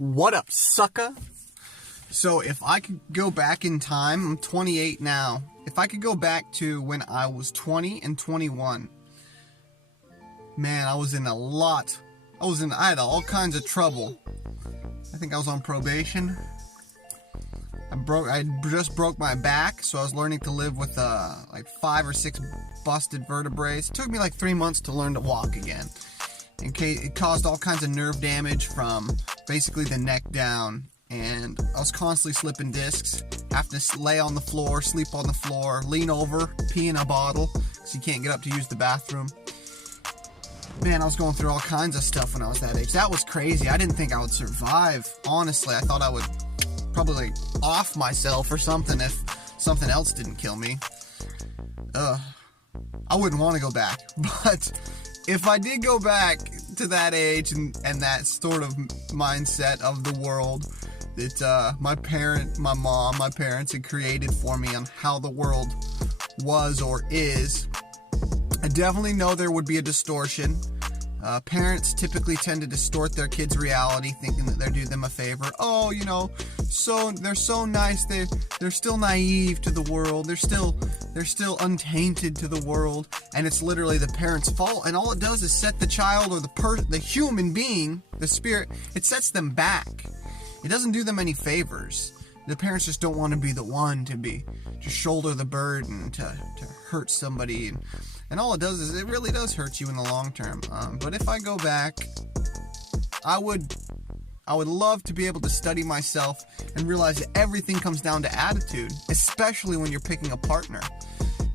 What up, sucker? So if I could go back in time, I'm 28 now. If I could go back to when I was 20 and 21, man, I had all kinds of trouble. I think I was on probation. I just broke my back, so I was learning to live with like 5 or 6 busted vertebrae. It took me like 3 months to learn to walk again. It caused all kinds of nerve damage from basically the neck down, and I was constantly slipping discs, having to lay on the floor, sleep on the floor, lean over, pee in a bottle, because you can't get up to use the bathroom. Man, I was going through all kinds of stuff when I was that age. That was crazy. I didn't think I would survive. Honestly, I thought I would probably off myself or something if something else didn't kill me. I wouldn't want to go back, but if I did go back to that age and that sort of mindset of the world that my parents had created for me on how the world was or is, I definitely know there would be a distortion. Parents typically tend to distort their kids' reality, thinking that they're doing them a favor. Oh, so they're so nice. They're still naive to the world. They're still untainted to the world, and it's literally the parents' fault. And all it does is set the child or the human being, the spirit, it sets them back. It doesn't do them any favors. The parents just don't want to be the one to shoulder the burden, to hurt somebody. And all it does is it really does hurt you in the long term. But if I go back, I would love to be able to study myself and realize that everything comes down to attitude, especially when you're picking a partner.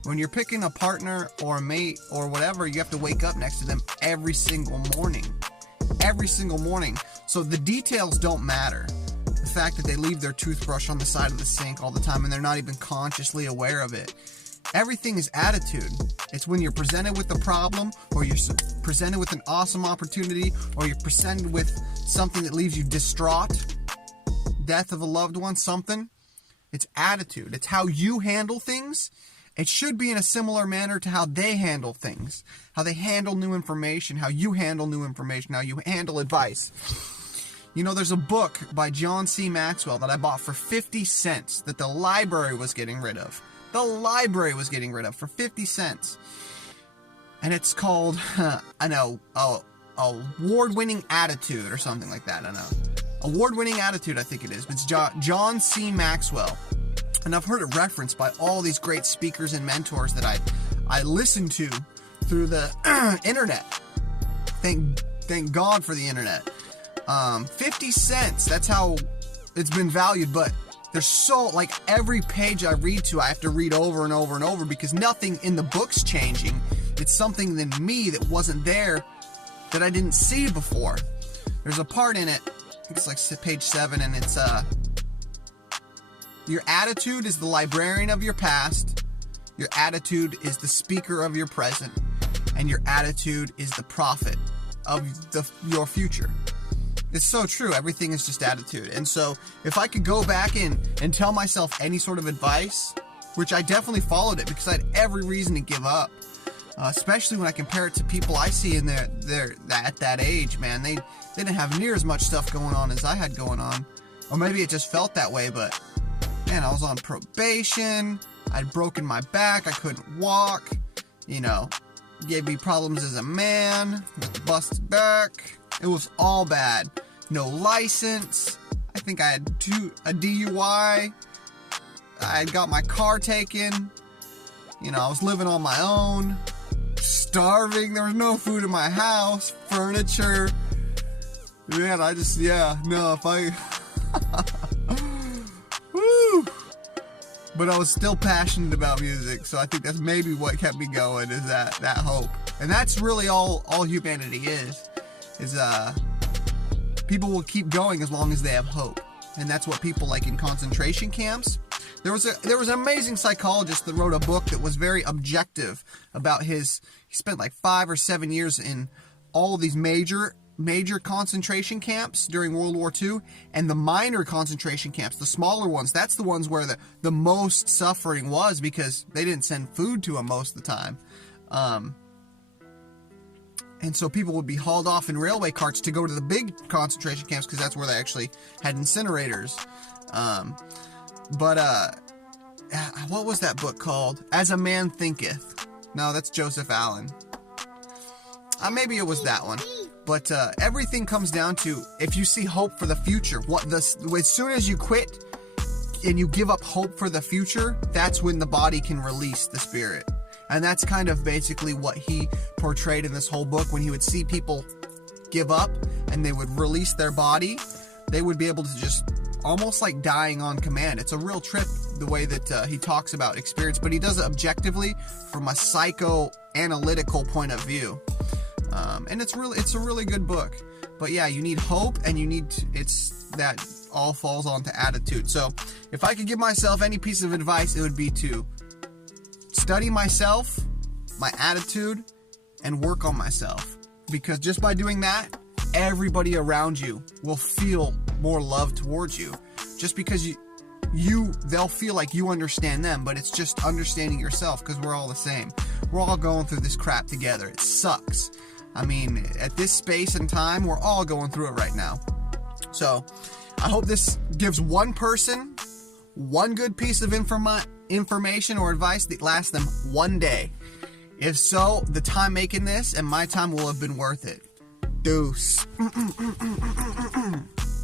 When you're picking a partner or a mate or whatever, you have to wake up next to them every single morning. Every single morning. So the details don't matter. The fact that they leave their toothbrush on the side of the sink all the time and they're not even consciously aware of it. Everything is attitude. It's when you're presented with a problem, or you're presented with an awesome opportunity, or you're presented with something that leaves you distraught, death of a loved one, something. It's attitude. It's how you handle things. It should be in a similar manner to how they handle things, how they handle new information, how you handle new information, how you handle advice. There's a book by John C. Maxwell that I bought for 50 cents that the library was getting rid of. The library was getting rid of for 50 cents. And it's called, Award-Winning Attitude or something like that. I don't know. Award-Winning Attitude, I think it is. It's John C. Maxwell. And I've heard it referenced by all these great speakers and mentors that I listen to through the internet. Thank God for the internet. 50 cents, that's how it's been valued, but there's every page I read I have to read over and over and over because nothing in the book's changing. It's something in me that wasn't there that I didn't see before. There's a part in it, I think it's like page 7, and it's, your attitude is the librarian of your past, your attitude is the speaker of your present, and your attitude is the prophet of your future. It's so true. Everything is just attitude. And so if I could go back in and tell myself any sort of advice, which I definitely followed it because I had every reason to give up, especially when I compare it to people I see in at that age, man. They didn't have near as much stuff going on as I had going on. Or maybe it just felt that way, but man, I was on probation. I'd broken my back. I couldn't walk. Gave me problems as a man with a busted back. It was all bad. No license. I think I had a DUI. I got my car taken. I was living on my own. Starving. There was no food in my house. Furniture. Man, if I... Woo! But I was still passionate about music, so I think that's maybe what kept me going, is that hope. And that's really all humanity is people will keep going as long as they have hope. And that's what people like in concentration camps. There was an amazing psychologist that wrote a book that was very objective about he spent like 5 or 7 years in all of these major concentration camps during World War II, and the minor concentration camps, the smaller ones, that's the ones where the most suffering was because they didn't send food to them most of the time. And so people would be hauled off in railway carts to go to the big concentration camps because that's where they actually had incinerators. What was that book called? As a Man Thinketh. No, that's Joseph Allen. Maybe it was that one. But everything comes down to, if you see hope for the future, as soon as you quit and you give up hope for the future, that's when the body can release the spirit. And that's kind of basically what he portrayed in this whole book. When he would see people give up and they would release their body, they would be able to just almost like dying on command. It's a real trip the way that he talks about experience, but he does it objectively from a psychoanalytical point of view. And it's a really good book. But yeah, you need hope, and that all falls onto attitude. So if I could give myself any piece of advice, it would be to study myself, my attitude, and work on myself. Because just by doing that, everybody around you will feel more love towards you. Just because they'll feel like you understand them, but it's just understanding yourself, because we're all the same. We're all going through this crap together. It sucks. I mean, at this space and time, we're all going through it right now. So I hope this gives one person one good piece of information or advice that lasts them one day. If so, the time making this and my time will have been worth it. Deuce.